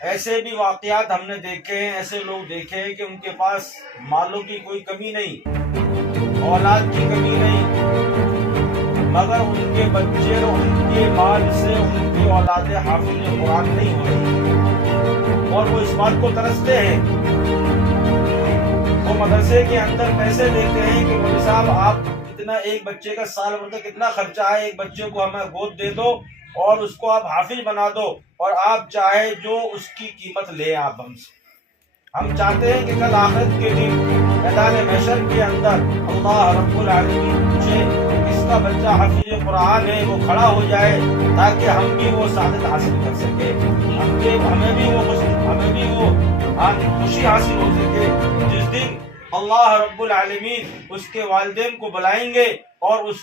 ایسے بھی واقعات ہم نے دیکھے ہیں، ایسے لوگ دیکھے ہیں کہ ان کے پاس مالوں کی کوئی کمی نہیں، اولاد کی کمی نہیں، مگر ان کے بچے اور ان کے مال سے ان کی اولاد حافظ قرآن نہیں ہو رہی، اور وہ اس بات کو ترستے ہیں۔ وہ مدرسے کے اندر پیسے دیتے ہیں کہ مولوی صاحب آپ اتنا ایک بچے کا سال بھر کا کتنا خرچہ ہے، ایک بچے کو ہمیں گود دے دو اور اس کو آپ حافظ بنا دو، اور آپ چاہے جو اس کی قیمت لے آپ ہم سے۔ ہم چاہتے ہیں کہ کل آخرت کے دن میدان محشر کے اندر اللہ رب العالمین پوچھے کس کا بچہ حافظ قرآن ہے، وہ کھڑا ہو جائے تاکہ ہم بھی وہ سعادت حاصل کر سکے، ہمیں بھی وہ خوشی حاصل ہو سکے۔ جس دن اللہ رب العالمین اس کے والدین کو بلائیں گے اور اس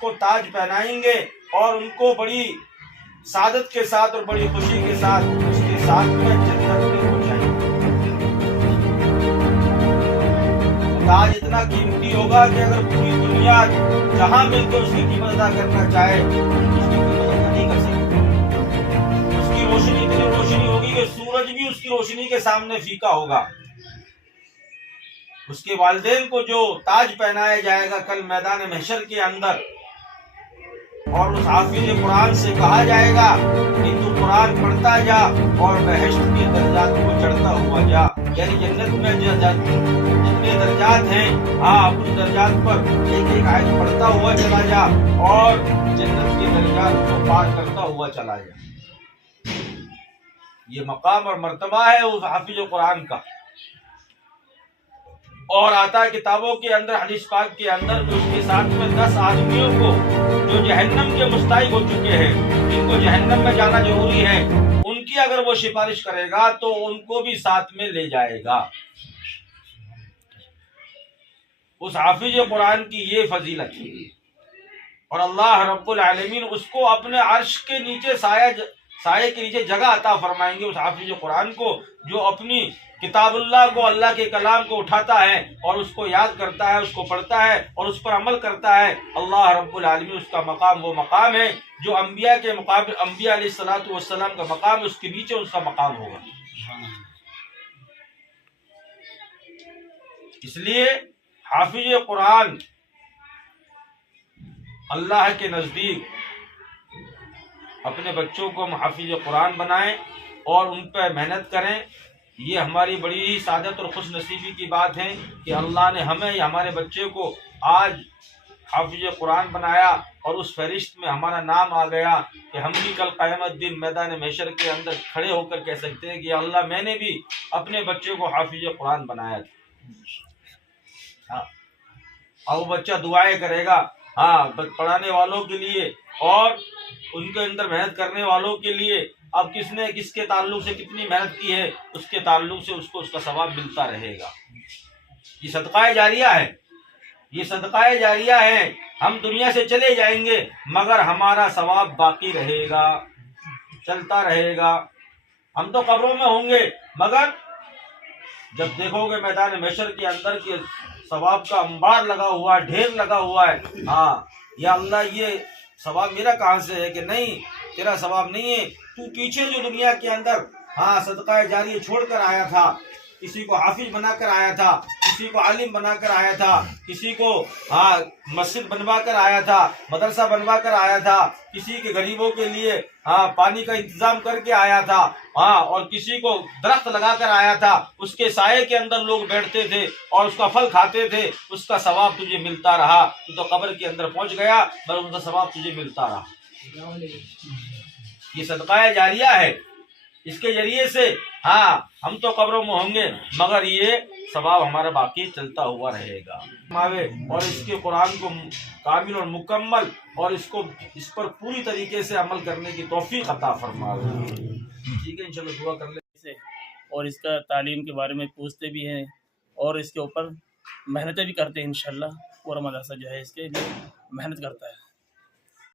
کو تاج پہنائیں گے اور ان کو بڑی سعادت کے ساتھ اور بڑی خوشی کے ساتھ اس کے ساتھ میں جنت میں پہنچائیں گے۔ تاج اتنا قیمتی ہوگا کہ اگر پوری دنیا جہاں مل کے اس کی قیمت ادا کرنا چاہے اس کی قیمت ادا نہیں کر سکے۔ اس کی روشنی اتنی روشنی ہوگی کہ سورج بھی اس کی روشنی کے سامنے پھیکا ہوگا۔ اس کے والدین کو جو تاج پہنایا جائے گا کل میدان محشر کے اندر، اور اس حافظ قرآن سے کہا جائے گا کہ تو قرآن پڑھتا جا اور بہشت کے درجات کو چڑھتا ہوا جا، یعنی جنت میں جتنے درجات ہیں اس درجات پر ایک ایک آیت پڑھتا ہوا چلا جا اور جنت کے درجات کو پار کرتا ہوا چلا جا۔ یہ مقام اور مرتبہ ہے اس حافظ قرآن کا۔ اور آتا ہے کتابوں کے اندر، حدیث پاک کے اندر، جو اس کے ساتھ میں 10 آدمیوں کو جو جہنم کے مستحق ہو چکے ہیں، جن کو جہنم میں جانا ضروری ہے، ان کی اگر وہ سفارش کرے گا تو ان کو بھی ساتھ میں لے جائے گا۔ اس حافظ قرآن کی یہ فضیلت ہے، اور اللہ رب العالمین اس کو اپنے عرش کے نیچے سائے کے نیچے جگہ عطا فرمائیں گے۔ اس حافظ قرآن کو جو اپنی کتاب اللہ کو، اللہ کے کلام کو اٹھاتا ہے اور اس کو یاد کرتا ہے، اس کو پڑھتا ہے اور اس پر عمل کرتا ہے، اللہ رب العالمین اس کا مقام وہ مقام ہے جو انبیاء کے مقابل، انبیاء علیہ الصلوۃ والسلام کا مقام، اس کے نیچے اس کا مقام ہوگا۔ اس لیے حافظ قرآن اللہ کے نزدیک اپنے بچوں کو ہم حافظ قرآن بنائیں اور ان پہ محنت کریں۔ یہ ہماری بڑی ہی سعادت اور خوش نصیبی کی بات ہے کہ اللہ نے ہمیں، ہمارے بچے کو آج حافظ قرآن بنایا، اور اس فہرست میں ہمارا نام آ گیا کہ ہم بھی کل قیامت دن میدان محشر کے اندر کھڑے ہو کر کہہ سکتے ہیں کہ اللہ میں نے بھی اپنے بچے کو حافظ قرآن بنایا تھا۔ اور وہ بچہ دعائیں کرے گا پڑھانے والوں کے لیے اور ان کے اندر محنت کرنے والوں کے لیے۔ اب کس نے کس کے تعلق سے کتنی محنت کی ہے، اس کے تعلق سے اس کو اس کا ثواب ملتا رہے گا۔ یہ صدقہ جاریہ ہے، یہ صدقہ جاریہ ہے۔ ہم دنیا سے چلے جائیں گے مگر ہمارا ثواب باقی رہے گا، چلتا رہے گا۔ ہم تو قبروں میں ہوں گے مگر جب دیکھو گے میدان محشر کے اندر کے ثواب کا انبار لگا ہوا ہے، ڈھیر لگا ہوا ہے، یا اللہ یہ ثواب میرا کہاں سے ہے؟ کہ نہیں، تیرا ثواب نہیں ہے، تو پیچھے جو دنیا کے اندر صدقہ جاریہ چھوڑ کر آیا تھا، کسی کو حافظ بنا کر آیا تھا، کسی کو عالم بنا کر آیا تھا، کسی کو مسجد بنوا کر آیا تھا، مدرسہ بنوا کر آیا تھا، کسی کے غریبوں کے لیے پانی کا انتظام کر کے آیا تھا، اور کسی کو درخت لگا کر آیا تھا، اس کے سائے کے اندر لوگ بیٹھتے تھے اور اس کا پھل کھاتے تھے، اس کا ثواب تجھے ملتا رہا۔ تو قبر کے اندر پہنچ گیا مگر اس کا ثواب تجھے ملتا رہا۔ یہ صدقہ جاریہ ہے، اس کے ذریعے سے ہم تو قبروں میں ہوں گے مگر یہ ثواب ہمارا باقی چلتا ہوا رہے گا۔ اور اس کے قرآن کو کامل اور مکمل اور اس پر پوری طریقے سے عمل کرنے کی توفیق عطا فرمائے۔ ٹھیک ہے، انشاءاللہ دعا کر لیں۔ اور اس کا تعلیم کے بارے میں پوچھتے بھی ہیں اور اس کے اوپر محنتیں بھی کرتے ہیں۔ انشاءاللہ پورا مدرسہ جو ہے اس کے لیے محنت کرتا ہے۔